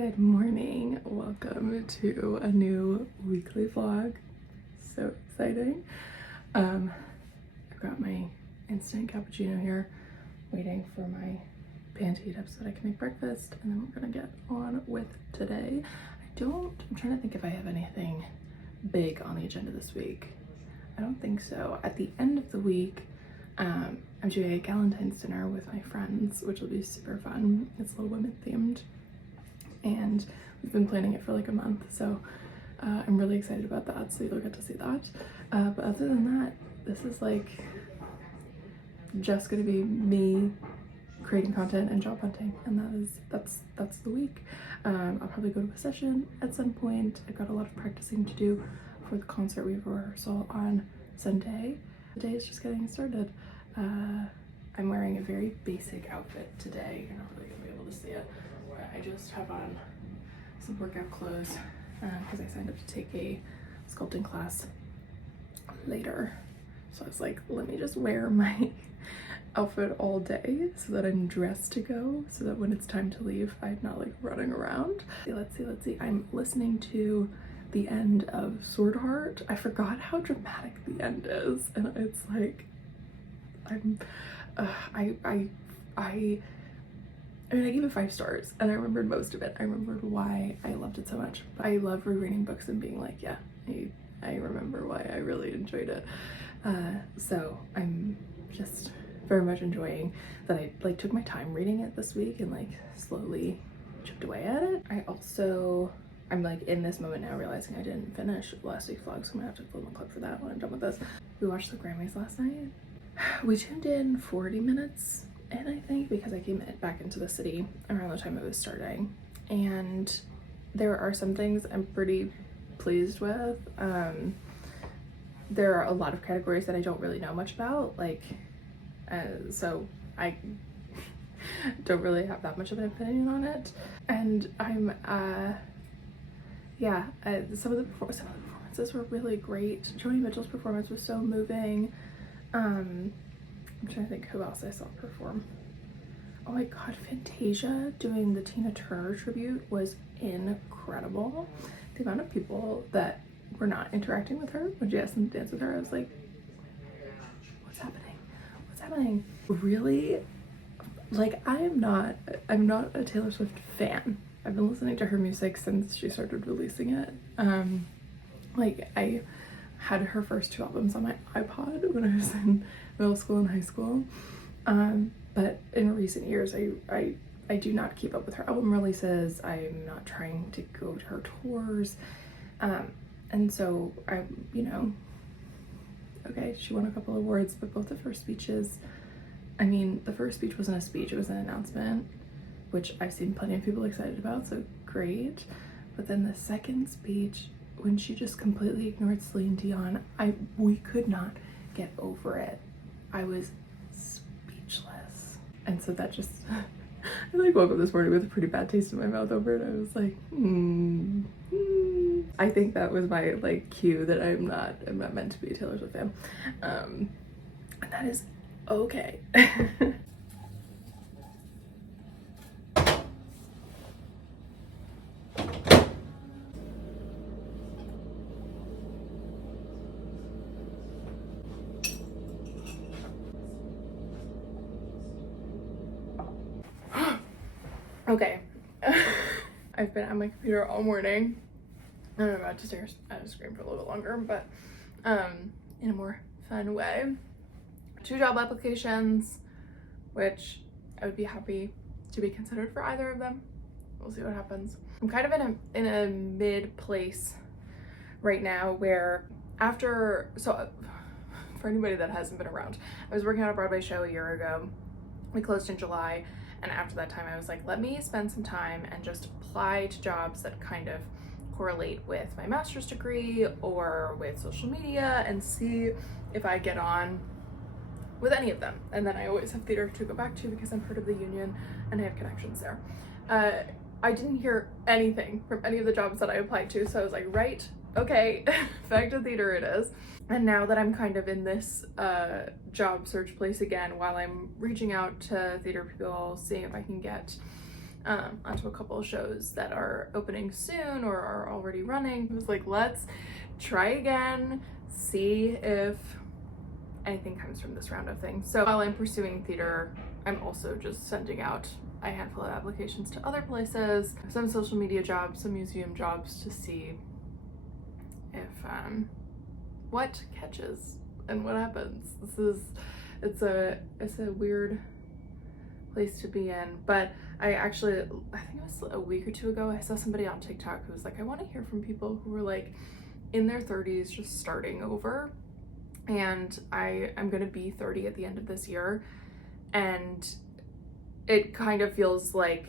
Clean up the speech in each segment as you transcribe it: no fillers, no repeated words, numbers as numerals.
Good morning. Welcome to a new weekly vlog. So exciting. I've got my instant cappuccino here, waiting for my pan to heat up so that I can make breakfast, and then we're gonna get on with today. I'm trying to think if I have anything big on the agenda this week. I don't think so. At the end of the week, I'm doing a Galentines dinner with my friends, which will be super fun. It's a little women themed, and we've been planning it for like a month, so I'm really excited about that, so you'll get to see that. But other than that, this is like just gonna be me creating content and job hunting, and that's the week. I'll probably go to a session at some point. I've got a lot of practicing to do for the concert. We have a rehearsal on Sunday. The day is just getting started. I'm wearing a very basic outfit today. You're not really gonna be able to see it. I just have on some workout clothes because I signed up to take a sculpting class later. So I was like, let me just wear my outfit all day so that I'm dressed to go, so that when it's time to leave, I'm not like running around. Let's see. I'm listening to the end of Sword Heart. I forgot how dramatic the end is, and it's like, I mean, I gave it 5 stars, and I remembered most of it. I remembered why I loved it so much. I love rereading books and being like, yeah, I remember why I really enjoyed it. So I'm just very much enjoying that I like took my time reading it this week and like slowly chipped away at it. I'm like in this moment now realizing I didn't finish last week's vlog, so I'm gonna have to film a clip for that when I'm done with this. We watched the Grammys last night. We tuned in 40 minutes in, I think, because I came back into the city around the time it was starting, and there are some things I'm pretty pleased with. There are a lot of categories that I don't really know much about, like so I don't really have that much of an opinion on it. And I'm some of the performances were really great. Joni Mitchell's performance was so moving. I'm trying to think who else I saw perform. Oh my god, Fantasia doing the Tina Turner tribute was incredible. The amount of people that were not interacting with her when she asked them to dance with her, I was like, what's happening? Really? Like, I'm not a Taylor Swift fan. I've been listening to her music since she started releasing it. Like, I had her first 2 albums on my iPod when I was in middle school and high school. But in recent years, I do not keep up with her album releases. I'm not trying to go to her tours. And so okay, she won a couple awards, but both of her speeches, I mean, the first speech wasn't a speech, it was an announcement, which I've seen plenty of people excited about, so great. But then the second speech, when she just completely ignored Celine Dion, we could not get over it. I was speechless. And so that just, I like woke up this morning with a pretty bad taste in my mouth over it. I was like, I think that was my like cue that I'm not meant to be a Taylor Swift fan. And that is okay. Okay. I've been at my computer all morning. I'm about to stare at a screen for a little bit longer, but in a more fun way. 2 job applications, which I would be happy to be considered for either of them. We'll see what happens. I'm kind of in a mid place right now where so for anybody that hasn't been around, I was working on a Broadway show a year ago. We closed in July, and after that time I was like, let me spend some time and just apply to jobs that kind of correlate with my master's degree or with social media and see if I get on with any of them. And then I always have theater to go back to because I'm part of the union and I have connections there. I didn't hear anything from any of the jobs that I applied to, so I was like, right, okay, back to theater it is. And now that I'm kind of in this job search place again, while I'm reaching out to theater people, seeing if I can get onto a couple of shows that are opening soon or are already running. I was like, let's try again, see if anything comes from this round of things. So while I'm pursuing theater, I'm also just sending out a handful of applications to other places, some social media jobs, some museum jobs, to see if what catches and what happens. It's a weird place to be in. But I think it was a week or two ago, I saw somebody on TikTok who was like, I want to hear from people who were like in their 30s just starting over. And I'm gonna be 30 at the end of this year, and it kind of feels like,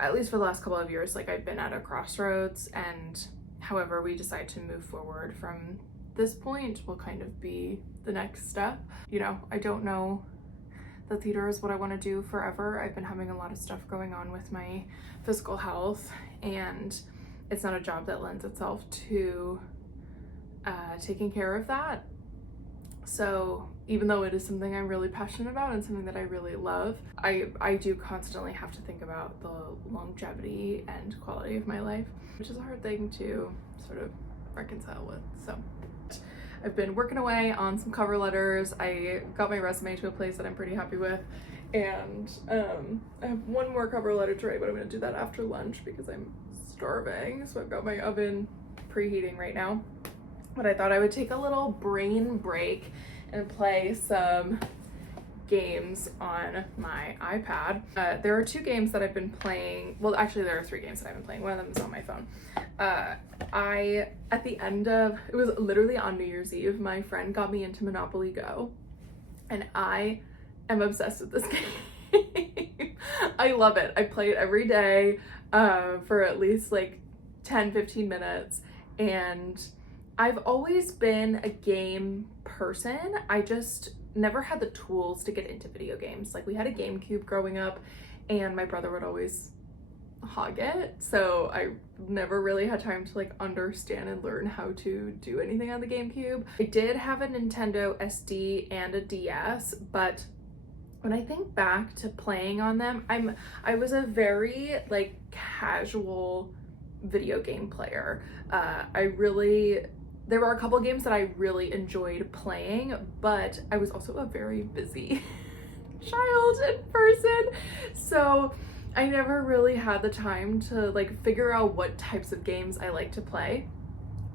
at least for the last couple of years, like I've been at a crossroads, and however we decide to move forward from this point will kind of be the next step. You know, I don't know that theater is what I want to do forever. I've been having a lot of stuff going on with my physical health, and it's not a job that lends itself to taking care of that. So even though it is something I'm really passionate about and something that I really love, I do constantly have to think about the longevity and quality of my life, which is a hard thing to sort of reconcile with. So I've been working away on some cover letters. I got my resume to a place that I'm pretty happy with, and I have one more cover letter to write, but I'm gonna do that after lunch because I'm starving. So I've got my oven preheating right now. But I thought I would take a little brain break and play some games on my iPad. There are 2 games that I've been playing. Well, actually there are 3 games that I've been playing. One of them is on my phone. At the end of, it was literally on New Year's Eve, my friend got me into Monopoly Go, and I am obsessed with this game. I love it. I play it every day for at least like 10-15 minutes, and I've always been a game person. I just never had the tools to get into video games. Like, we had a GameCube growing up, and my brother would always hog it, so I never really had time to like understand and learn how to do anything on the GameCube. I did have a Nintendo SD and a DS, but when I think back to playing on them, I was a very like casual video game player. There were a couple games that I really enjoyed playing, but I was also a very busy child and person, so I never really had the time to like figure out what types of games I like to play.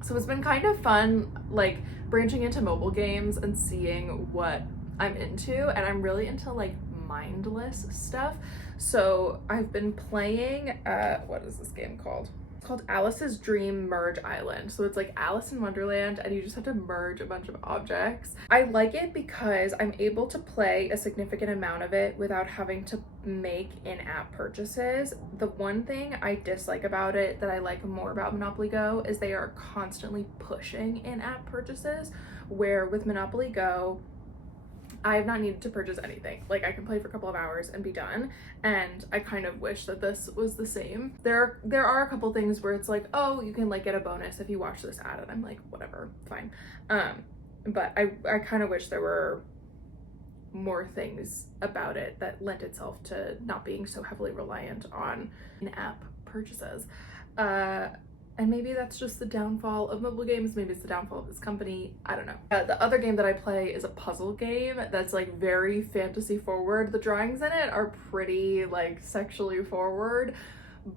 So it's been kind of fun like branching into mobile games and seeing what I'm into, and I'm really into like mindless stuff. So I've been playing what is this game called? Called Alice's Dream Merge Island. So it's like Alice in Wonderland, and you just have to merge a bunch of objects. I like it because I'm able to play a significant amount of it without having to make in-app purchases. The one thing I dislike about it that I like more about Monopoly Go is they are constantly pushing in-app purchases, where with Monopoly Go, I have not needed to purchase anything. Like, I can play for a couple of hours and be done, and I kind of wish that this was the same. There are a couple things where it's like, oh, you can like get a bonus if you watch this ad, and I'm like, whatever, fine. But I kind of wish there were more things about it that lent itself to not being so heavily reliant on in-app purchases. And maybe that's just the downfall of mobile games. Maybe it's the downfall of this company. I don't know. The other game that I play is a puzzle game that's like very fantasy forward. The drawings in it are pretty like sexually forward,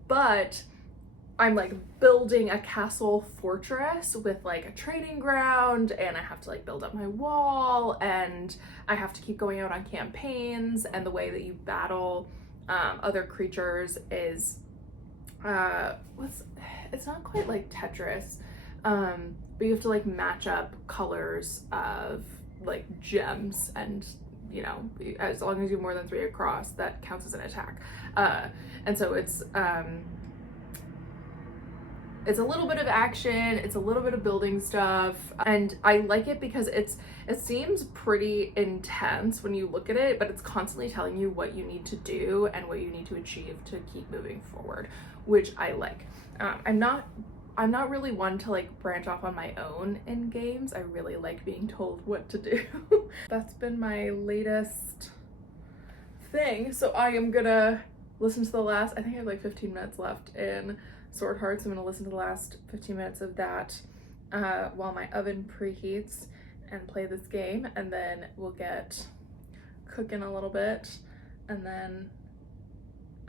but I'm like building a castle fortress with like a trading ground, and I have to like build up my wall, and I have to keep going out on campaigns, and the way that you battle other creatures is it's not quite like Tetris, but you have to like match up colors of like gems, and you know, as long as you have more than 3 across, that counts as an attack. And so it's a little bit of action, it's a little bit of building stuff, and I like it because it seems pretty intense when you look at it, but it's constantly telling you what you need to do and what you need to achieve to keep moving forward, which I like. I'm not really one to like branch off on my own in games. I really like being told what to do. That's been my latest thing. So I am gonna listen to the last, I think I have like 15 minutes left in Sword Hearts. I'm gonna listen to the last 15 minutes of that while my oven preheats and play this game, and then we'll get cooking a little bit, and then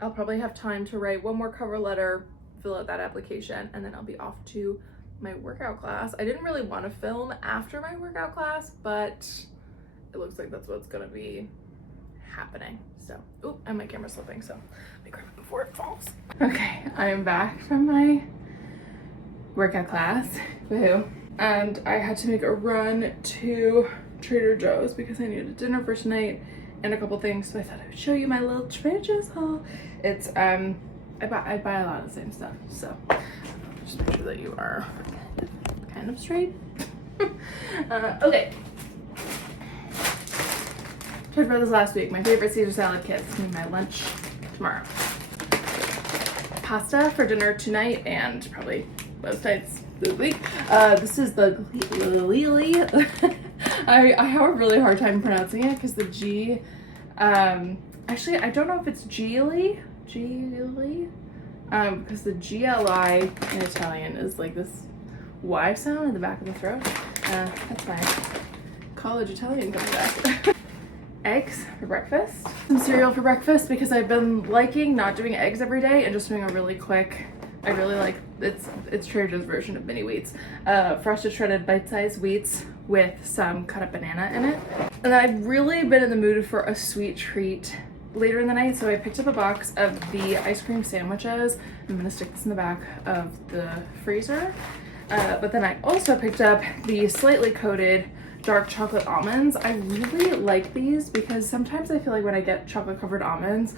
I'll probably have time to write one more cover letter, fill out that application, and then I'll be off to my workout class. I didn't really want to film after my workout class, but it looks like that's what's gonna be happening. So, oh, and my camera's slipping, so let me grab it before it falls. Okay, I am back from my workout class. Woohoo. And I had to make a run to Trader Joe's because I needed dinner for tonight and a couple things, so I thought I would show you my little Trader Joe's haul. It's I buy a lot of the same stuff, so just make sure that you are kind of straight. Okay. Talked about this last week. My favorite Caesar salad kit is gonna be my lunch tomorrow. Pasta for dinner tonight and probably most nights this week. This is the Lili. I have a really hard time pronouncing it because the G, actually I don't know if it's Gili, because the GLI in Italian is like this Y sound in the back of the throat. That's my college Italian coming back. Eggs for breakfast. Some cereal for breakfast because I've been liking not doing eggs every day and just doing a really quick, I really like, it's Trader Joe's version of mini wheats. Frosted shredded bite-sized wheats with some cut up banana in it. And I've really been in the mood for a sweet treat later in the night, so I picked up a box of the ice cream sandwiches. I'm gonna stick this in the back of the freezer. But then I also picked up the slightly coated dark chocolate almonds. I really like these because sometimes I feel like when I get chocolate covered almonds,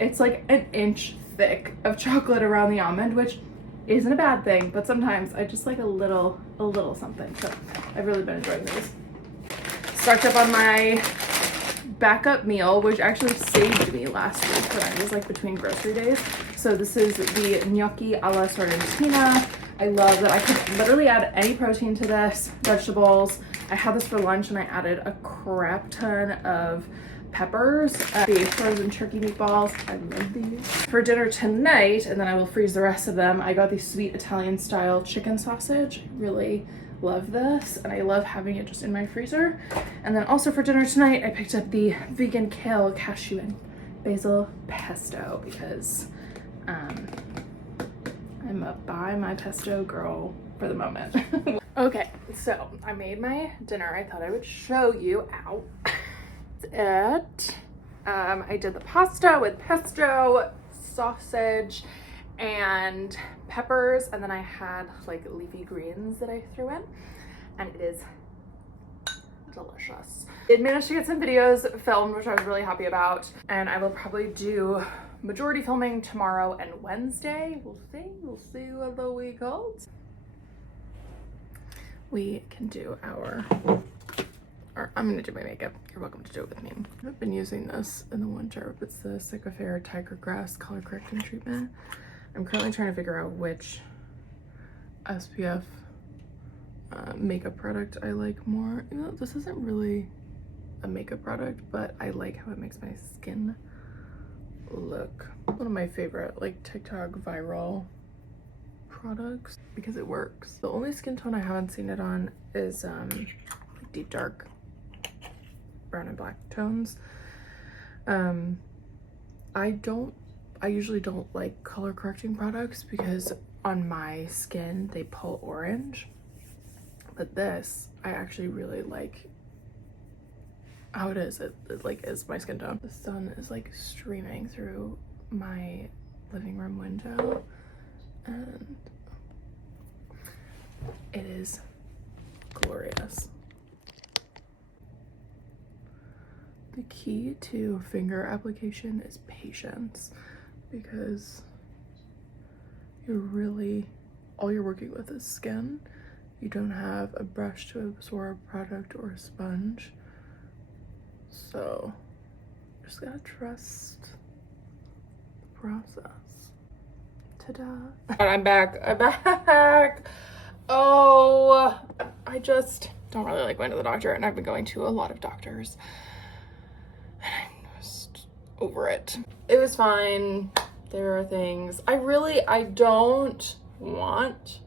it's like an inch thick of chocolate around the almond, which isn't a bad thing, but sometimes I just like a little something. So I've really been enjoying these. Stocked up on my backup meal, which actually saved me last week when I was like between grocery days. So this is the gnocchi alla sorrentina. I love that I could literally add any protein to this, vegetables. I had this for lunch and I added a crap ton of peppers, the frozen turkey meatballs. I love these. For dinner tonight, and then I will freeze the rest of them, I got the sweet Italian style chicken sausage. Really love this, and I love having it just in my freezer. And then also for dinner tonight, I picked up the vegan kale, cashew, and basil pesto because I'm a buy my pesto girl for the moment. Okay, so I made my dinner. I thought I would show you. Ow. It. I did the pasta with pesto, sausage, and peppers, and then I had like leafy greens that I threw in, and it is delicious. Did manage to get some videos filmed, which I was really happy about, and I will probably do majority filming tomorrow and Wednesday. We'll see what the week holds. We can do our I'm gonna do my makeup. You're welcome to do it with me. I've been using this in the winter. It's the Cicafair Tiger Grass color correcting treatment. I'm currently trying to figure out which SPF makeup product I like more. You know, this isn't really a makeup product, but I like how it makes my skin look. One of my favorite like TikTok viral products because it works. The only skin tone I haven't seen it on is like deep dark brown and black tones. I usually don't like color correcting products because on my skin they pull orange, but this I actually really like how it is. It like is my skin tone. The sun is like streaming through my living room window and it is glorious. The key to finger application is patience because all you're working with is skin. You don't have a brush to absorb product or a sponge. So just gotta trust the process. Ta-da. I'm back. Oh, I just don't really like going to the doctor, and I've been going to a lot of doctors. And I'm just over it. It was fine. There are things. I don't want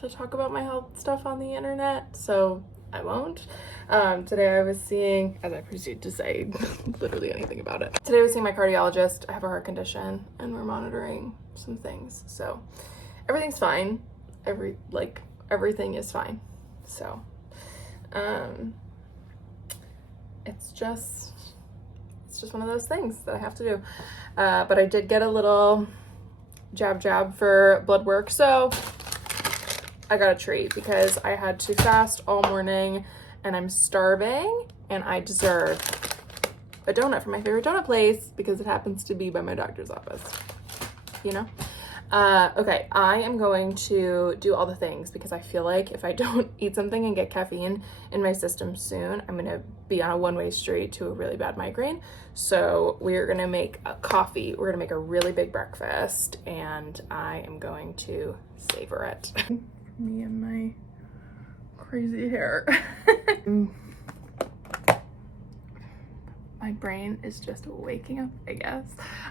to talk about my health stuff on the internet, so I won't. Today I was seeing, as I proceed to say literally anything about it. Today I was seeing my cardiologist. I have a heart condition and we're monitoring some things. So everything's fine. Everything is fine. So, it's just one of those things that I have to do. But I did get a little jab for blood work. So I got a treat because I had to fast all morning and I'm starving and I deserve a donut from my favorite donut place because it happens to be by my doctor's office, you know? Okay, I am going to do all the things because I feel like if I don't eat something and get caffeine in my system soon, I'm gonna be on a one-way street to a really bad migraine. So we're gonna make a coffee. We're gonna make a really big breakfast and I am going to savor it. Me and my crazy hair. My brain is just waking up, I guess.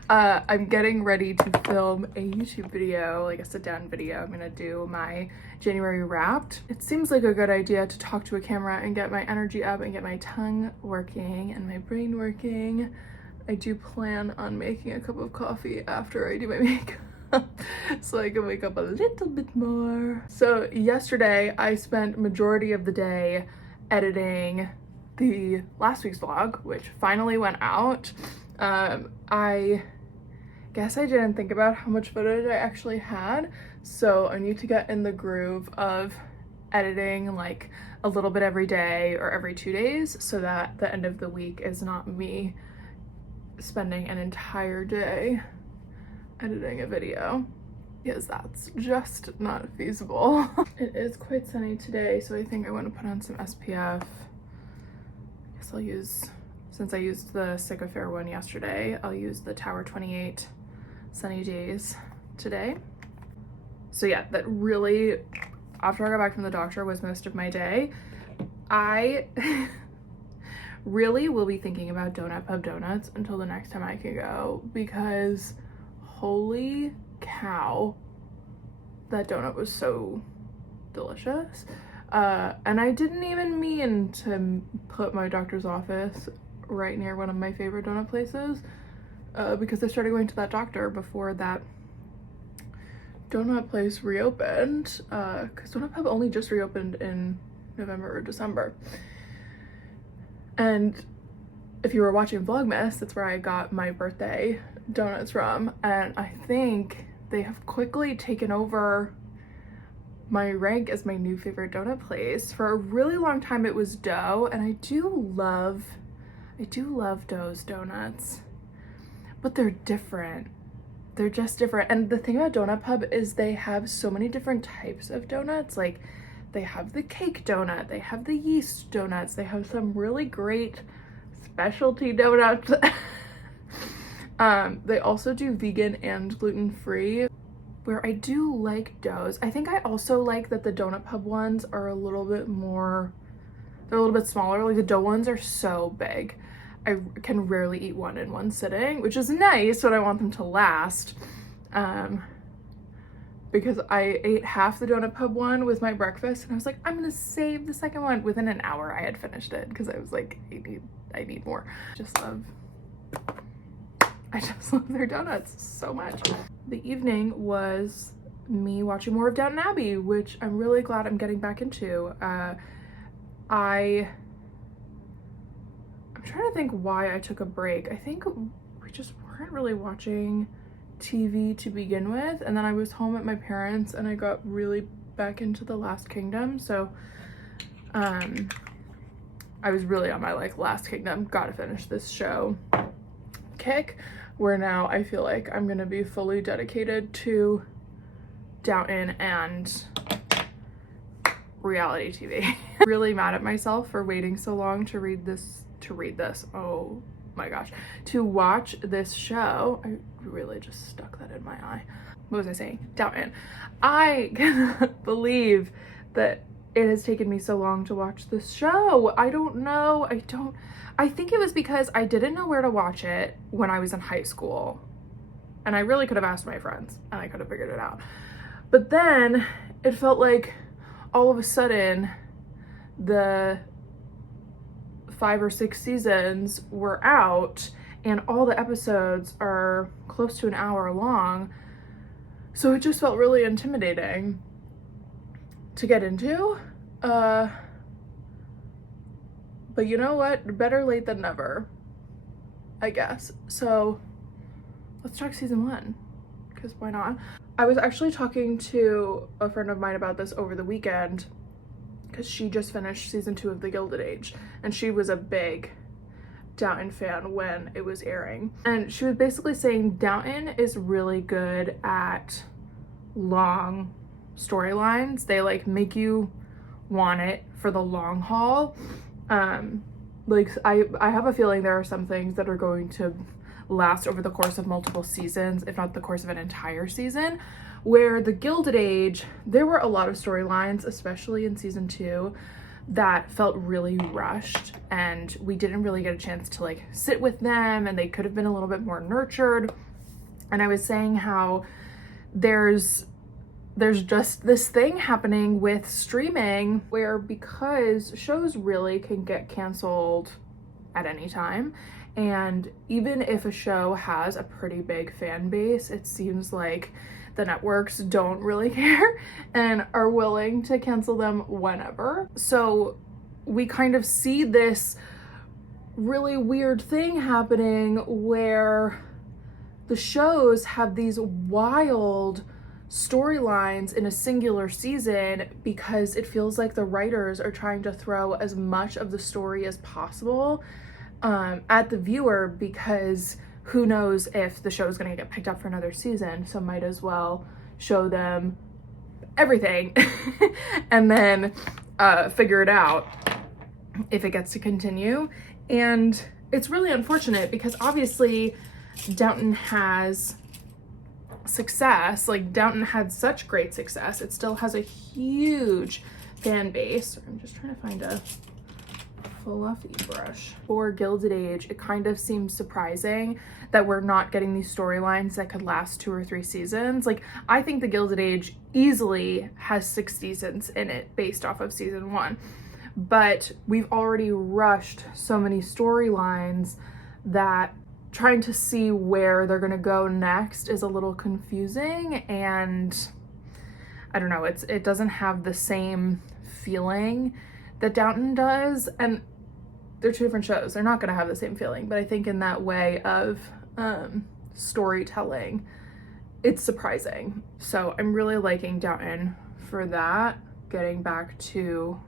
I'm getting ready to film a YouTube video, like a sit-down video. I'm gonna do my January Wrapped. It seems like a good idea to talk to a camera and get my energy up and get my tongue working and my brain working. I do plan on making a cup of coffee after I do my makeup so I can wake up a little bit more. So yesterday I spent majority of the day editing the last week's vlog, which finally went out. I guess I didn't think about how much footage I actually had, so I need to get in the groove of editing like a little bit every day or every 2 days so that the end of the week is not me spending an entire day editing a video, because that's just not feasible. It is quite sunny today, so I think I want to put on some SPF. I'll use, since I used the Sick of Fair one yesterday, I'll use the Tower 28 Sunny Days today. So yeah, that really, after I got back from the doctor, was most of my day. I really will be thinking about Donut Pub donuts until the next time I can go, because holy cow, that donut was so delicious. And I didn't even mean to put my doctor's office right near one of my favorite donut places, because I started going to that doctor before that donut place reopened, because Donut Pub only just reopened in November or December. And if you were watching Vlogmas, that's where I got my birthday donuts from, and I think they have quickly taken over my rank as my new favorite donut place. For a really long time it was Dough, and I do love Dough's donuts, but they're different. They're just different. And the thing about Donut Pub is they have so many different types of donuts. Like they have the cake donut, they have the yeast donuts, they have some really great specialty donuts. They also do vegan and gluten-free, where I do like Dough's. I think I also like that the Donut Pub ones are a little bit more, they're a little bit smaller. Like the Dough ones are so big. I can rarely eat one in one sitting, which is nice, but I want them to last. Because I ate half the Donut Pub one with my breakfast and I was like, I'm gonna save the second one. Within an hour I had finished it because I was like, I need more. I just love their donuts so much. The evening was me watching more of Downton Abbey, which I'm really glad I'm getting back into. I'm trying to think why I took a break. I think we just weren't really watching TV to begin with, and then I was home at my parents and I got really back into The Last Kingdom, so I was really on my like Last Kingdom, gotta finish this show kick, where now I feel like I'm gonna be fully dedicated to Downton and reality TV. Really mad at myself for waiting so long to watch this show. I really just stuck that in my eye. What was I saying? Downton. I cannot believe that it has taken me so long to watch this show. I don't know. I think it was because I didn't know where to watch it when I was in high school. And I really could have asked my friends and I could have figured it out. But then it felt like all of a sudden the 5 or 6 seasons were out and all the episodes are close to an hour long. So it just felt really intimidating to get into. But you know what? Better late than never, I guess. So let's talk season 1, because why not? I was actually talking to a friend of mine about this over the weekend because she just finished season 2 of The Gilded Age and she was a big Downton fan when it was airing. And she was basically saying Downton is really good at long storylines. They like make you want it for the long haul. Like I have a feeling there are some things that are going to last over the course of multiple seasons, if not the course of an entire season, where The Gilded Age, there were a lot of storylines, especially in season 2, that felt really rushed and we didn't really get a chance to like sit with them, and they could have been a little bit more nurtured. And I was saying how there's just this thing happening with streaming where, because shows really can get canceled at any time, and even if a show has a pretty big fan base, it seems like the networks don't really care and are willing to cancel them whenever. So we kind of see this really weird thing happening where the shows have these wild storylines in a singular season because it feels like the writers are trying to throw as much of the story as possible at the viewer, because who knows if the show is going to get picked up for another season, so might as well show them everything and then figure it out if it gets to continue. And it's really unfortunate because obviously Downton has success. Like, Downton had such great success. It still has a huge fan base. I'm just trying to find a fluffy brush. For Gilded Age, it kind of seems surprising that we're not getting these storylines that could last 2 or 3 seasons. Like, I think The Gilded Age easily has 6 seasons in it based off of season 1. But we've already rushed so many storylines that trying to see where they're gonna go next is a little confusing, and I don't know, it doesn't have the same feeling that Downton does, and they're 2 different shows. They're not gonna have the same feeling, but I think in that way of storytelling, it's surprising. So I'm really liking Downton for that, getting back to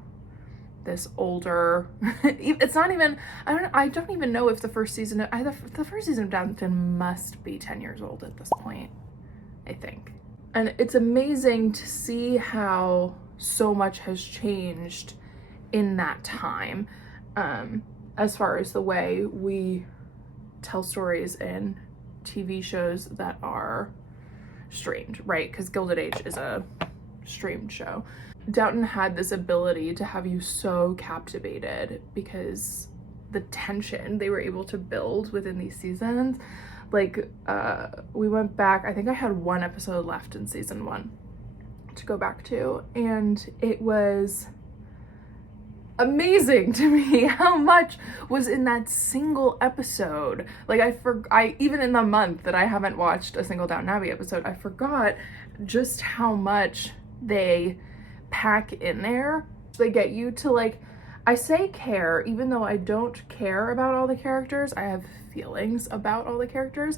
this older it's not even, I don't even know if the first season of Downton must be 10 years old at this point, I think. And it's amazing to see how so much has changed in that time, as far as the way we tell stories in TV shows that are streamed, right? Because Gilded Age is a streamed show. Downton had this ability to have you so captivated because the tension they were able to build within these seasons. Like, we went back, I think I had 1 episode left in season 1 to go back to, and it was amazing to me how much was in that single episode. Like, I even in the month that I haven't watched a single Downton Abbey episode, I forgot just how much they pack in there. They get you to, like, I say care, even though I don't care about all the characters. I have feelings about all the characters,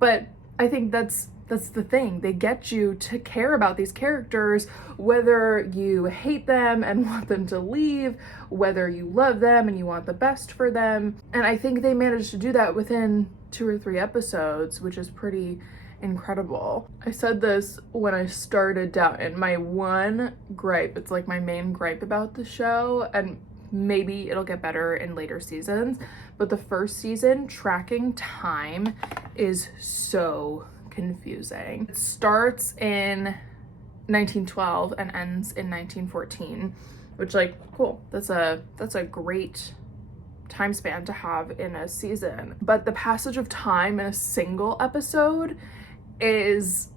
but I think that's the thing. They get you to care about these characters, whether you hate them and want them to leave, whether you love them and you want the best for them. And I think they managed to do that within 2 or 3 episodes, which is pretty incredible. I said this when I started Downton. My one gripe, it's like my main gripe about the show, and maybe it'll get better in later seasons, but the first season, tracking time is so confusing. It starts in 1912 and ends in 1914, which, like, cool. That's a great time span to have in a season. But the passage of time in a single episode is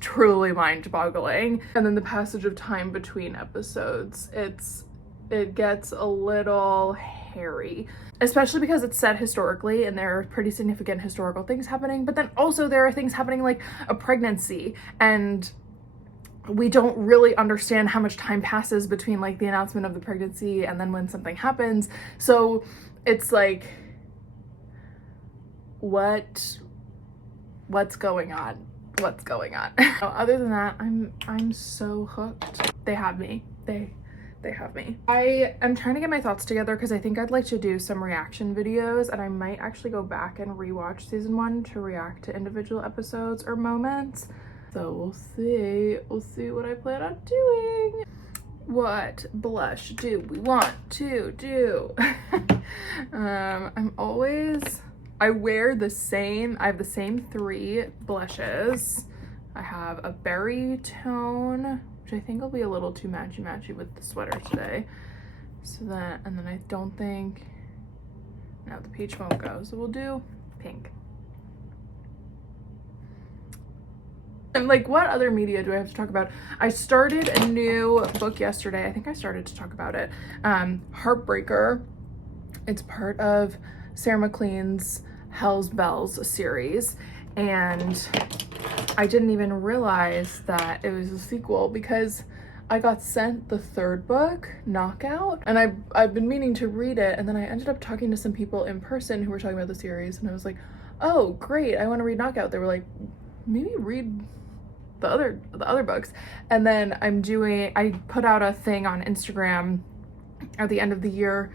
truly mind-boggling. And then the passage of time between episodes, it gets a little hairy, especially because it's set historically and there are pretty significant historical things happening, but then also there are things happening like a pregnancy, and we don't really understand how much time passes between like the announcement of the pregnancy and then when something happens. So it's like, what's going on? What's going on? Other than that, I'm so hooked. They have me. They have me. I am trying to get my thoughts together because I think I'd like to do some reaction videos, and I might actually go back and rewatch season 1 to react to individual episodes or moments. So we'll see. We'll see what I plan on doing. What blush do we want to do? I wear the same, I have the same 3 blushes. I have a berry tone, which I think will be a little too matchy-matchy with the sweater today. So that, and then I don't think, no, the peach won't go. So we'll do pink. And like, what other media do I have to talk about? I started a new book yesterday. I think I started to talk about it. Heartbreaker. It's part of Sarah McLean's Hell's Bells series. And I didn't even realize that it was a sequel because I got sent the 3rd book, Knockout, and I've been meaning to read it, and then I ended up talking to some people in person who were talking about the series, and I was like, oh great, I want to read Knockout. They were like, maybe read the other books. And then I put out a thing on Instagram at the end of the year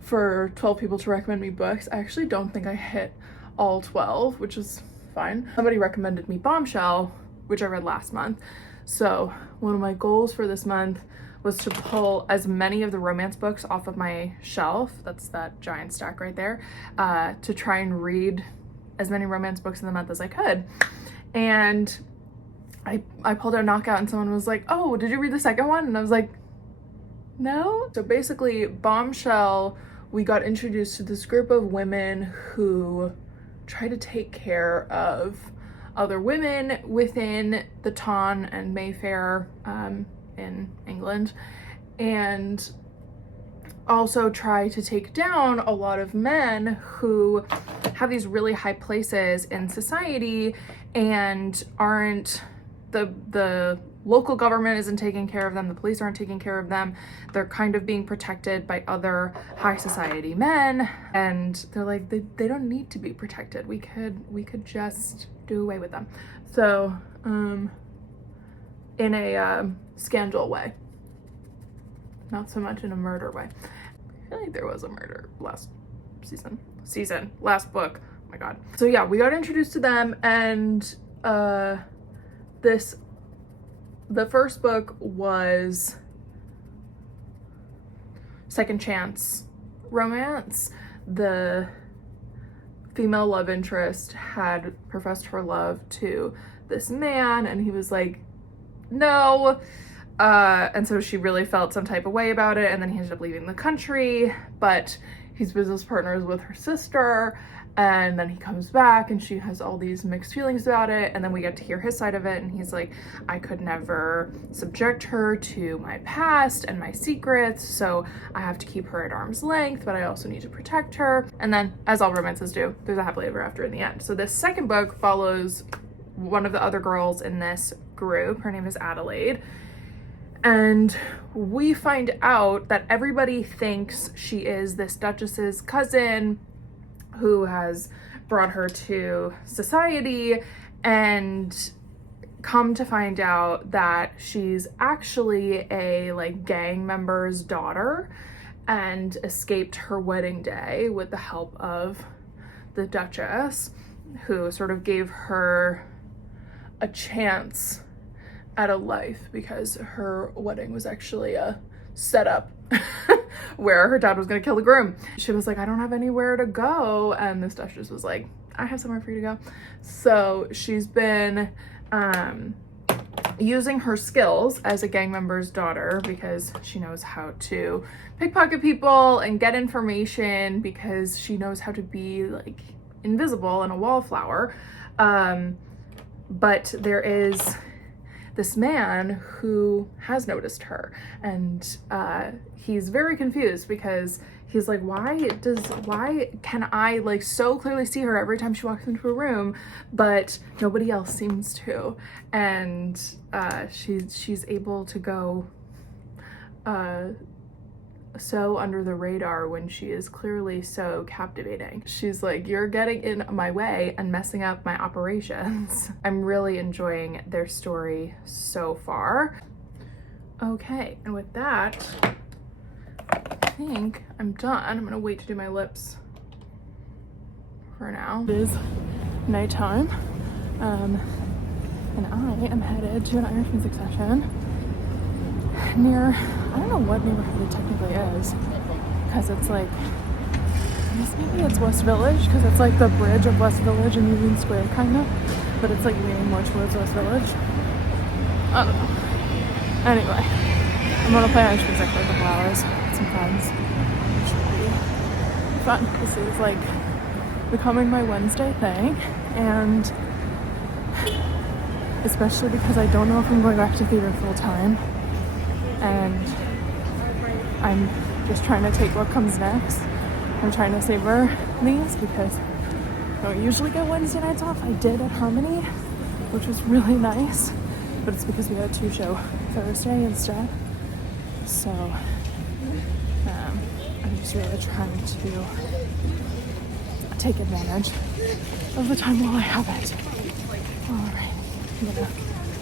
for 12 people to recommend me books. I actually don't think I hit all 12, which is fine. Somebody recommended me Bombshell, which I read last month. So one of my goals for this month was to pull as many of the romance books off of my shelf, that's that giant stack right there, to try and read as many romance books in the month as I could. And I pulled out Knockout, and someone was like, oh, did you read the second one? And I was like, no. So basically, Bombshell, we got introduced to this group of women who try to take care of other women within the Ton and Mayfair in England, and also try to take down a lot of men who have these really high places in society and aren't, the local government isn't taking care of them, the police aren't taking care of them, they're kind of being protected by other high society men, and they're like, they don't need to be protected, we could just do away with them. So in a scandal way, not so much in a murder way. I feel like there was a murder last last book, oh my god. So yeah, we got introduced to them, and the first book was second chance romance. The female love interest had professed her love to this man, and he was like, no. And so she really felt some type of way about it, and then he ended up leaving the country, but he's business partners with her sister, and then he comes back and she has all these mixed feelings about it, and then we get to hear his side of it, and he's like, I could never subject her to my past and my secrets, so I have to keep her at arm's length, but I also need to protect her. And then, as all romances do, there's a happily ever after in the end. So this second book follows one of the other girls in this group. Her name is Adelaide, and we find out that everybody thinks she is this Duchess's cousin who has brought her to society, and come to find out that she's actually a like gang member's daughter and escaped her wedding day with the help of the Duchess, who sort of gave her a chance at a life because her wedding was actually a setup where her dad was gonna kill the groom. She was like, I don't have anywhere to go, and this Duchess was like, I have somewhere for you to go. So she's been using her skills as a gang member's daughter, because she knows how to pickpocket people and get information, because she knows how to be like invisible and a wallflower. But there is this man who has noticed her, and he's very confused because he's like, why can I like so clearly see her every time she walks into a room, but nobody else seems to? And she's able to go so under the radar when she is clearly so captivating. She's like, you're getting in my way and messing up my operations. I'm really enjoying their story so far. Okay, and with that, I think I'm done. I'm gonna wait to do my lips for now. It is nighttime, and I am headed to an Irish music session near, I don't know what neighborhood it technically is, because it's like, I guess maybe it's West Village, because it's like the bridge of West Village and Union Square kind of, but it's like leaning more towards West Village. I don't know. Anyway, I'm gonna play Irish music for a couple hours with some friends. It should be fun. This is like becoming my Wednesday thing, and especially because I don't know if I'm going back to theater full time, and I'm just trying to take what comes next. I'm trying to savor these because I don't usually get Wednesday nights off. I did at Harmony, which was really nice, but it's because we had a 2-show Thursday instead. So I'm just really trying to take advantage of the time while I have it. Alright, I'm gonna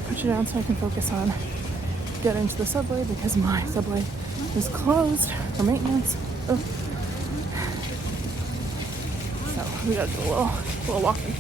put you down so I can focus on getting to the subway, because my subway is closed for maintenance. Oh. So we gotta do a little walking.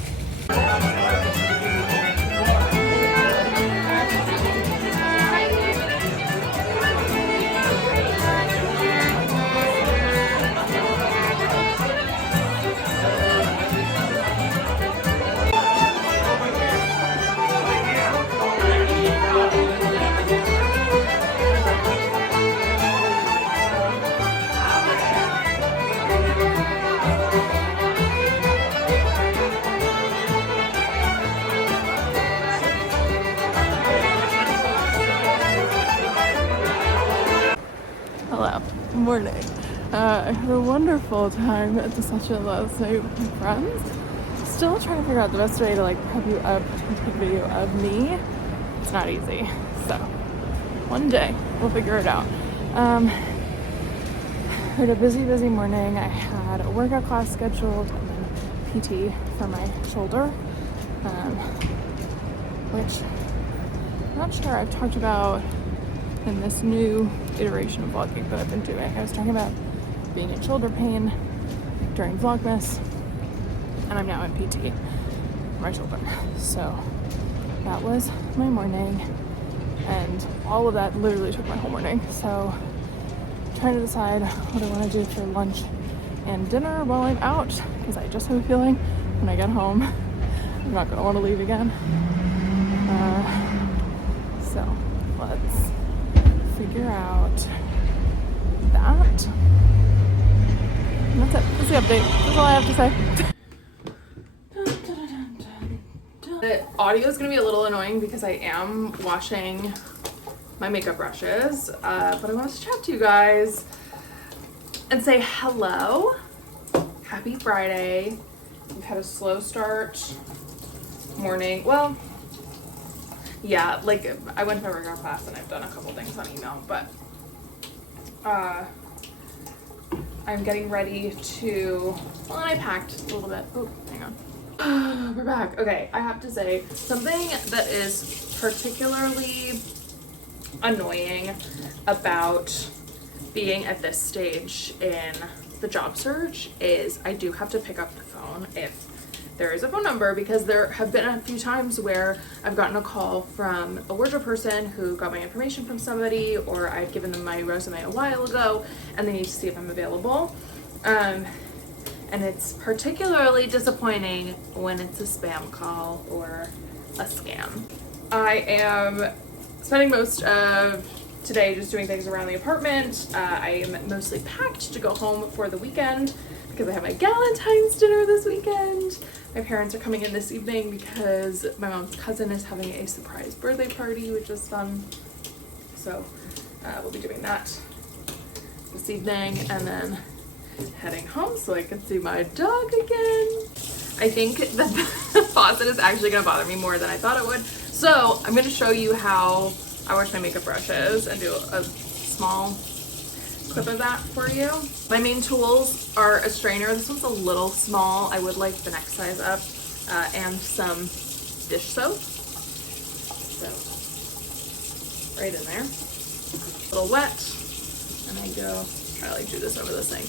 Hello, morning. I had a wonderful time at the session last night with my friends. Still trying to figure out the best way to like prep you up to take a video of me. It's not easy, so one day we'll figure it out. I had a busy morning. I had a workout class scheduled and then PT for my shoulder, which I'm not sure I've talked about in this new iteration of vlogging that I've been doing. I was talking about being in shoulder pain during Vlogmas, and I'm now in PT for my shoulder. So that was my morning, and all of that literally took my whole morning. So I'm trying to decide what I want to do for lunch and dinner while I'm out, because I just have a feeling when I get home I'm not going to want to leave again. So let's figure out that. And that's it. That's the update. That's all I have to say. The audio is going to be a little annoying because I am washing my makeup brushes, but I wanted to chat to you guys and say hello. Happy Friday. We've had a slow start morning. Well, yeah, like I went to my workout class and I've done a couple things on email, but I'm getting ready to, well, and I packed a little bit. Oh, hang on. We're back. Okay, I have to say something that is particularly annoying about being at this stage in the job search is I do have to pick up the phone if there is a phone number, because there have been a few times where I've gotten a call from a wardrobe person who got my information from somebody, or I've given them my resume a while ago and they need to see if I'm available. And it's particularly disappointing when it's a spam call or a scam. I am spending most of today just doing things around the apartment. I am mostly packed to go home for the weekend because I have my Galentines dinner this weekend. My parents are coming in this evening because my mom's cousin is having a surprise birthday party, which is fun. So we'll be doing that this evening and then heading home so I can see my dog again. I think that the faucet is actually gonna bother me more than I thought it would. So I'm gonna show you how I wash my makeup brushes and do a small clip of that for you. My main tools are a strainer. This one's a little small. I would like the next size up, and some dish soap. So right in there. A little wet, and I go try to like do this over this thing.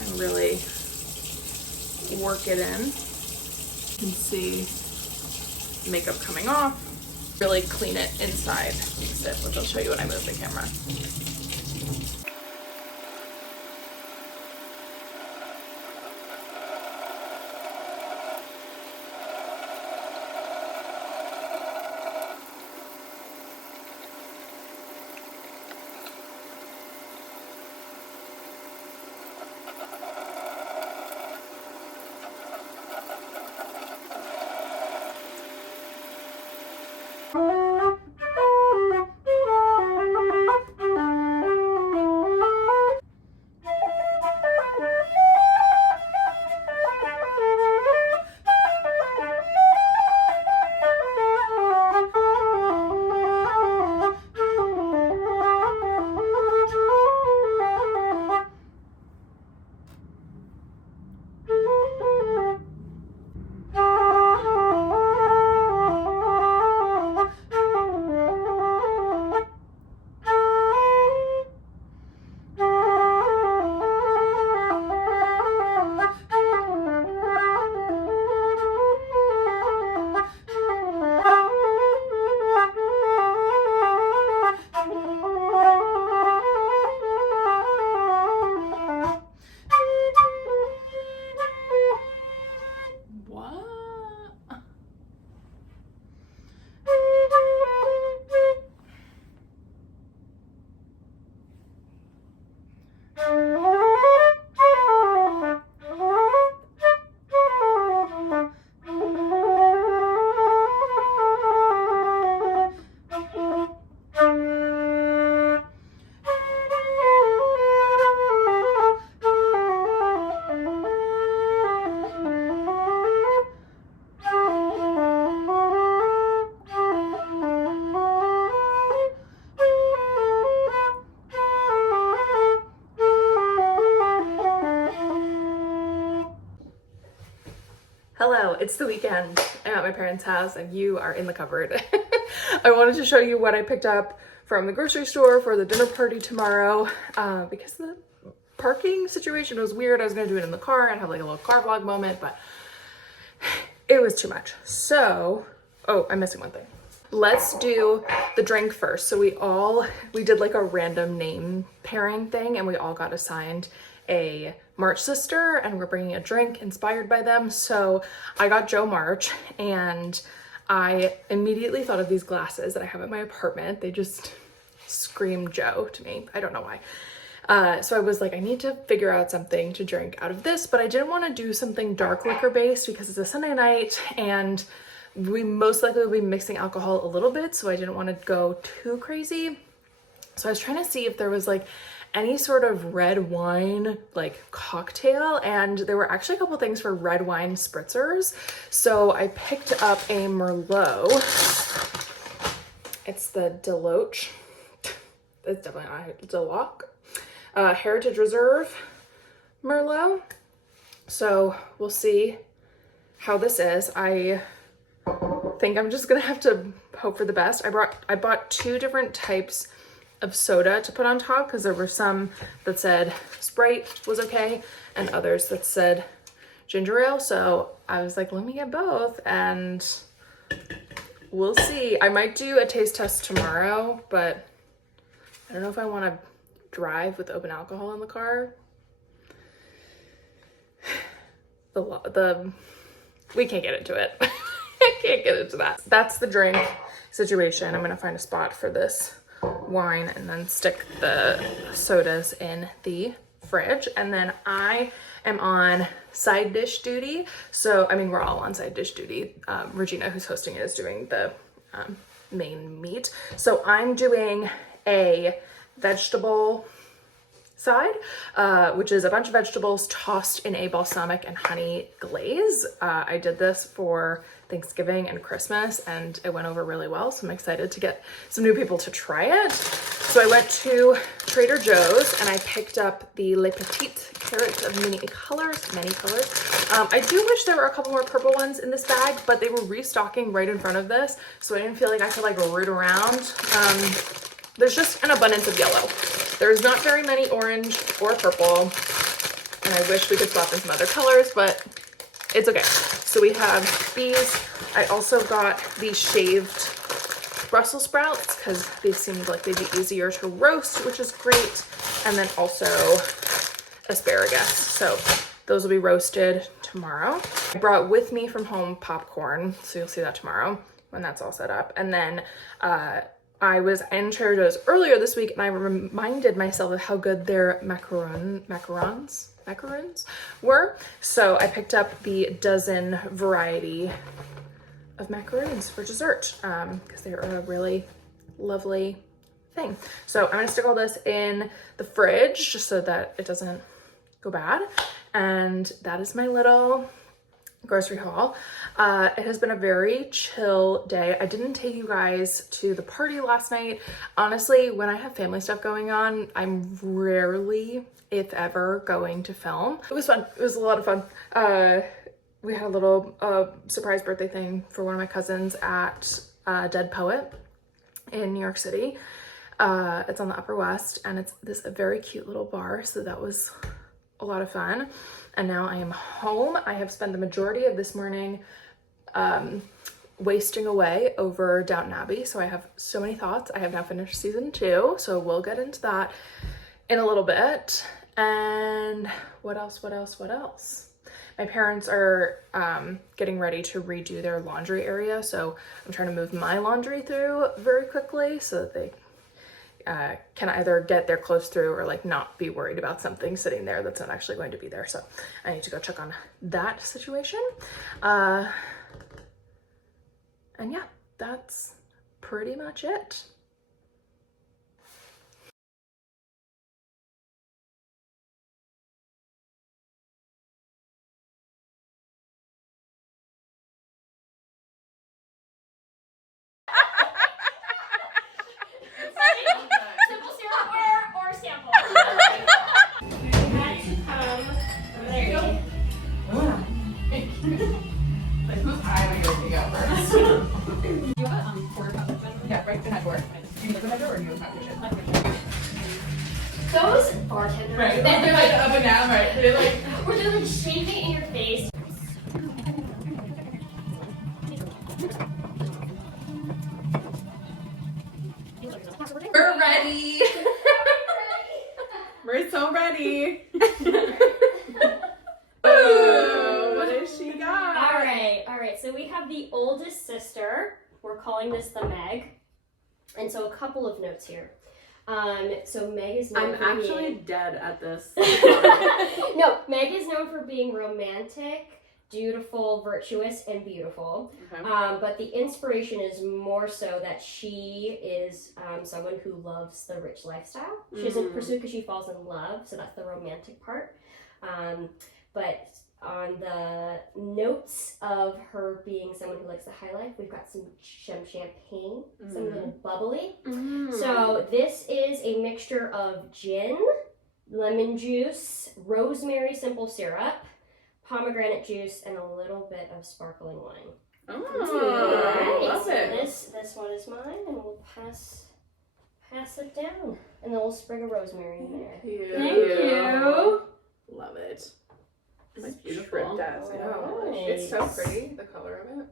And really work it in. You can see makeup coming off. Really clean it inside, which I'll show you when I move the camera. Hello, it's the weekend. I'm at my parents' house and you are in the cupboard. I wanted to show you what I picked up from the grocery store for the dinner party tomorrow because the parking situation was weird. I was gonna do it in the car and have like a little car vlog moment, but it was too much. So, oh, I'm missing one thing. Let's do the drink first. So we did like a random name pairing thing and we all got assigned a March sister and we're bringing a drink inspired by them. So I got Joe March and I immediately thought of these glasses that I have at my apartment. They just scream Joe to me. I don't know why. So I was like, I need to figure out something to drink out of this, but I didn't want to do something dark liquor based because it's a Sunday night and we most likely will be mixing alcohol a little bit. So I didn't want to go too crazy. So I was trying to see if there was like any sort of red wine like cocktail, and there were actually a couple things for red wine spritzers. So I picked up a Merlot. It's the Deloach. It's definitely not Deloc. Heritage Reserve Merlot. So we'll see how this is. I think I'm just gonna have to hope for the best. I bought two different types of soda to put on top because there were some that said Sprite was okay and others that said ginger ale. So I was like, let me get both and we'll see. I might do a taste test tomorrow, but I don't know if I want to drive with open alcohol in the car. We can't get into it. can't get into that. That's the drink situation. I'm gonna find a spot for this wine and then stick the sodas in the fridge. And then I am on side dish duty. So, I mean, we're all on side dish duty. Regina, who's hosting it, is doing the main meat. So I'm doing a vegetable side, which is a bunch of vegetables tossed in a balsamic and honey glaze. I did this for Thanksgiving and Christmas and it went over really well. So I'm excited to get some new people to try it. So I went to Trader Joe's and I picked up the Le Petit carrot of many colors. I do wish there were a couple more purple ones in this bag, but they were restocking right in front of this. So I didn't feel like I could like root around. There's just an abundance of yellow. There's not very many orange or purple, and I wish we could swap in some other colors, but it's okay. So we have these. I also got these shaved Brussels sprouts because they seemed like they'd be easier to roast, which is great. And then also asparagus. So those will be roasted tomorrow. I brought with me from home popcorn, so you'll see that tomorrow when that's all set up. And then I was in Trader Joe's earlier this week and I reminded myself of how good their macarons were. So I picked up the dozen variety of macaroons for dessert because they are a really lovely thing. So I'm gonna stick all this in the fridge just so that it doesn't go bad. And that is my little grocery haul. It has been a very chill day. I didn't take you guys to the party last night. Honestly, when I have family stuff going on, I'm rarely, if ever, going to film. It was fun. It was a lot of fun. We had a little surprise birthday thing for one of my cousins at Dead Poet in New York City. It's on the Upper West and it's this a very cute little bar. So that was a lot of fun. And now I am home. I have spent the majority of this morning wasting away over Downton Abbey. So I have so many thoughts. I have now finished season 2, so we'll get into that in a little bit. And what else? My parents are getting ready to redo their laundry area. So I'm trying to move my laundry through very quickly so that they can either get their clothes through or like not be worried about something sitting there that's not actually going to be there. So I need to go check on that situation. And yeah, that's pretty much it. Those bartenders, Right. they're like up and down, right? They're like, or they're like shaving in your face. we're ready. We're so ready. Oh, what does she got? All right. So we have the oldest sister. We're calling this the Meg. And so a couple of notes here. So Meg is known for being... dead at this. No, Meg is known for being romantic, dutiful, virtuous, and beautiful. Okay. But the inspiration is more so that she is someone who loves the rich lifestyle. She doesn't pursue because she falls in love, so that's the romantic part. But on the notes of her being someone who likes the high life, we've got some champagne, some little bubbly. So this is a mixture of gin, lemon juice, rosemary simple syrup, pomegranate juice, and a little bit of sparkling wine. Oh, Right, love so it. this one is mine, and we'll pass it down. And then we'll sprig of rosemary in there. Thank you. Love it. It's beautiful. Does, yeah. Oh, It's so nice. pretty, the color of it.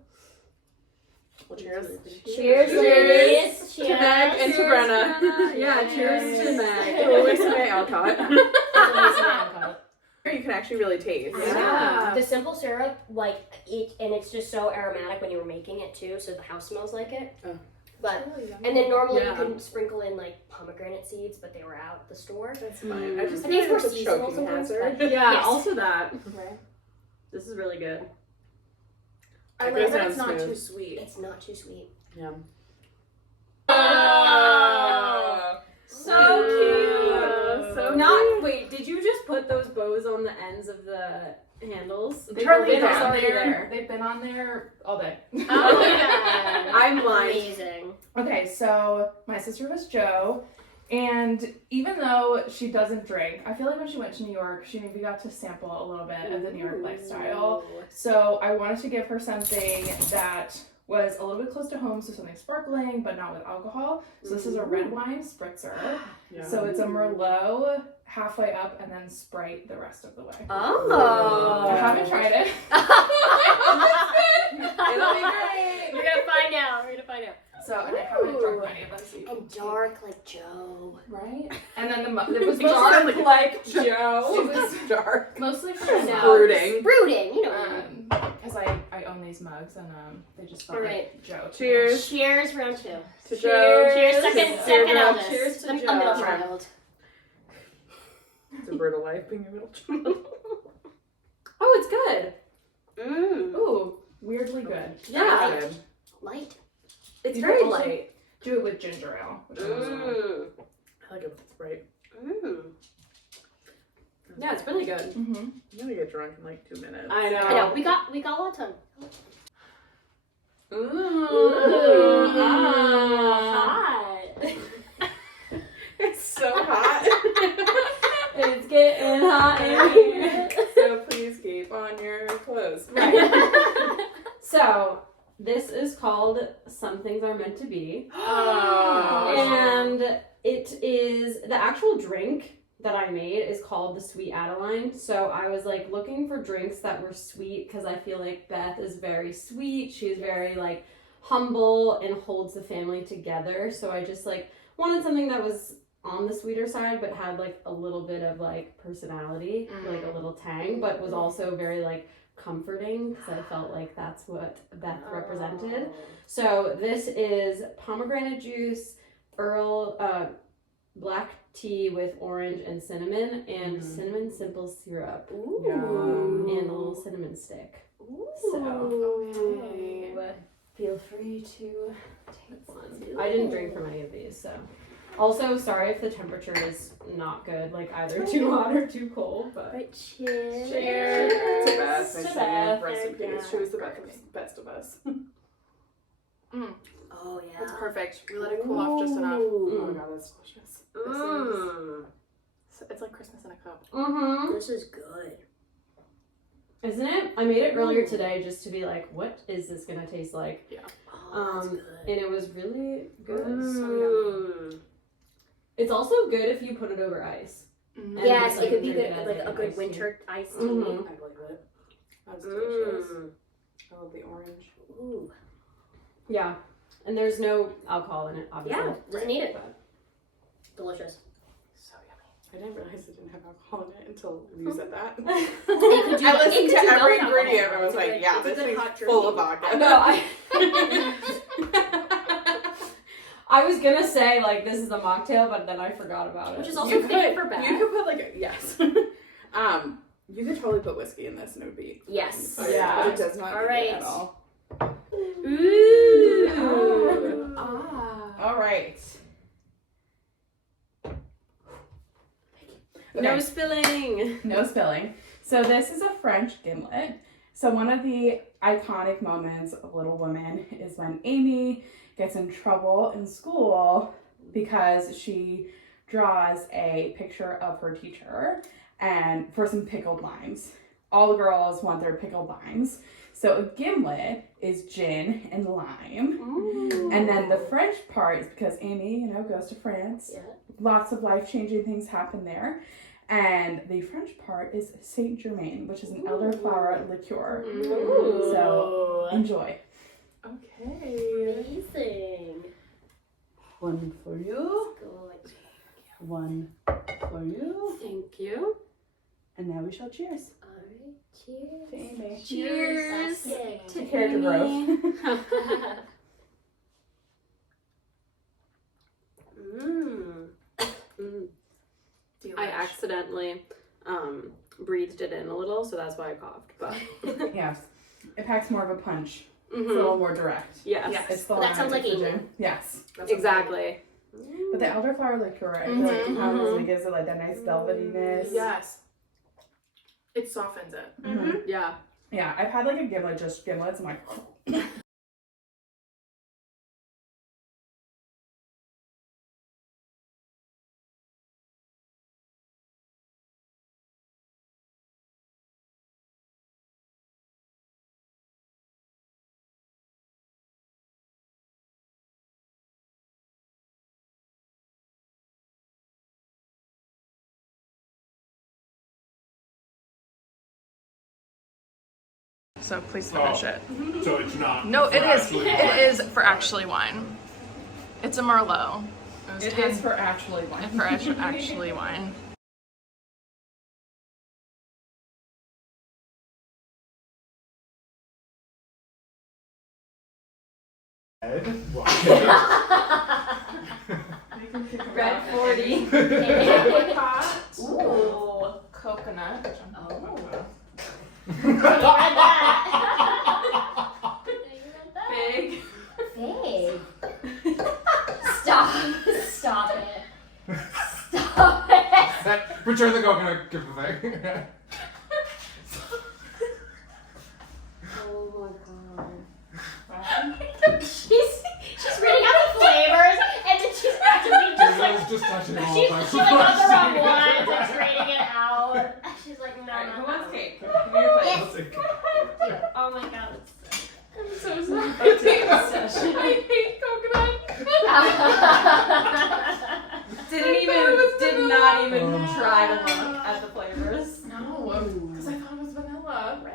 Well, cheers. Cheers, ladies. To Meg and to Brenna. Yeah, cheers to Meg. Louis and Alcott. Cheers. Or you can actually really taste. Yeah. The simple syrup, like and it's just so aromatic when you were making it too, so the house smells like it. Oh. But and then normally you can sprinkle in like pomegranate seeds, but they were out at the store. That's fine. I just think it's more a seasonal choking sometimes, hazard. but- Yeah, Yes. also that. Right. This is really good. I like that it's not too sweet. It's not too sweet. Yeah. Oh, so cute. So Not wait. Did you just put those bows on the ends of the handles? They've Totally been fine. on already there. there. They've been on there all day. Oh yeah. I'm blind. Amazing. Okay, so my sister was Jo, and even though she doesn't drink, I feel like when she went to New York, she maybe got to sample a little bit of the New York lifestyle. So I wanted to give her something that was a little bit close to home, so something sparkling, but not with alcohol. So this is a red wine spritzer. Yeah. So it's a Merlot halfway up and then Sprite the rest of the way. Oh. I haven't tried it. It'll be great. We're gonna find out. So and I haven't drunk any of this. So you can And dark like Joe. right? And then it was Dark mostly like it Joe. was Dark. mostly for Brooding. snacks. Brooding, you know. Because I own these mugs and they just felt Alright. like Joe. to me. Cheers. Cheers, round 2. To Joe. Cheers, second Joe. eldest. Cheers to a Joe. middle child. It's a brutal life being a middle child. Oh, it's good. Mmm. Ooh, weirdly good. Yeah, Good. Light. it's You very can also light. Do it with ginger ale. Which I also like. Mmm. I like it with Sprite. Mmm. Yeah, it's really good. Mm-hmm. I'm gonna get drunk in like 2 minutes. I know. I know. We got a lot of time. Ooh. Hot. It's so hot. It's getting hot in here. So please keep on your clothes. Right. So, this is called Some Things Are Meant to Be. Oh. And it is, the actual drink that I made is called the Sweet Adeline. So I was like looking for drinks that were sweet because I feel like Beth is very sweet. She's very like humble and holds the family together. So I just like wanted something that was on the sweeter side but had like a little bit of like personality, like a little tang, but was also very like comforting because I felt like that's what Beth represented. So this is pomegranate juice, black tea with orange and cinnamon, and cinnamon simple syrup, Ooh. and a little cinnamon stick. Ooh. So Okay. feel free to take one. I didn't drink from any of these, so. Also, sorry if the temperature is not good, like either too hot or too cold, but. Right, cheers. Cheers to Beth. To And Beth. rest in There you peace. go. She was the best of us. Oh yeah. That's perfect. We let it cool off just enough. Oh my god, that's delicious. Mmm. It's like Christmas in a cup. Mm-hmm. This is good. Isn't it? I made it earlier today just to be like, what is this gonna taste like? Oh, that's And good. it was really good. Mm. It's also good if you put it over ice. Mm-hmm. And Yes, just, like, it could be drink good, it as, like like, a an good iced winter iced tea. Mhm. I believe it. That's delicious. Mm. I love the orange. Ooh. Yeah. And there's no alcohol in it, obviously. Yeah, doesn't need it. But- Delicious. So yummy. I didn't realize it didn't have alcohol in it until you said that. It could do, I listened it to could do every well ingredient alcohol. and I was It's a like, good- yeah, it's a this good thing's hot full of drink. vodka. No, I was gonna say like this is a mocktail, but then I forgot about it. Which is also You fit could- for Beth. You could put like yes. You could totally put whiskey in this and it would be Yes. fire, Yeah. but it does not All need right. it at all. Ooh. Ah. All right. No Okay. spilling. No spilling. So this is a French gimlet. So one of the iconic moments of Little Women is when Amy gets in trouble in school because she draws a picture of her teacher and for some pickled limes. All the girls want their pickled limes. So a gimlet is gin and lime. Ooh. And then the French part is because Amy, goes to France. Yeah. Lots of life-changing things happen there. And the French part is Saint Germain, which is an elderflower liqueur. Ooh. So enjoy. Okay. Amazing. One for you. Good. One for you. Thank you. And now we shall cheers. Alright, cheers. To Amy. Cheers. To character growth. I accidentally breathed it in a little, so that's why I coughed. But Yes. It packs more of a punch. It's a Mhm. little more direct. Yes. Yes. It's the That sounds like lemon Amy. ginger. Yes. Exactly. But the elderflower liqueur, I feel Mhm, like mhm. it gives it like that nice velvetyness. Yes. It softens it. Mhm. Yeah. Yeah, I've had like a gimlet, just gimlets. I'm like, So please finish it. So it's not. No, it for is. actually It wine. is for actually wine. It's a Merlot. Was it 10 is for actually wine. for actually wine. Red 40. Apricot. Ooh. Coconut. Oh. Big. Fig. Stop. Stop it. Stop it. Return the coconut gift thing. Oh my god. She's reading out the flavors and then she's actively just like just touching all she of us. like got the wrong ones and she's reading it out. She's like, no, Alright, no, who no. wants cake? Give me your plate. I'll take it. Oh my god. I'm so sorry. I hate coconut. did not even try to look at the flavors. No, because I thought it was